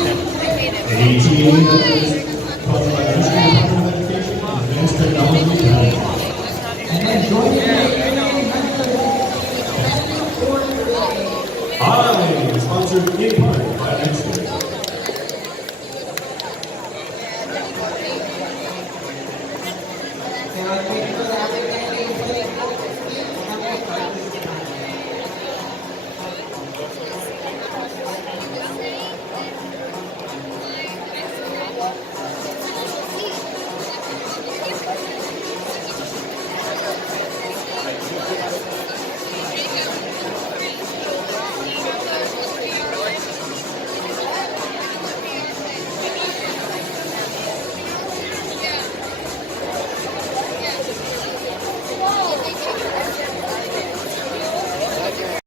AT sponsored by Michigan Department of Education and Advanced Technology Academy. And then joining I, sponsored in part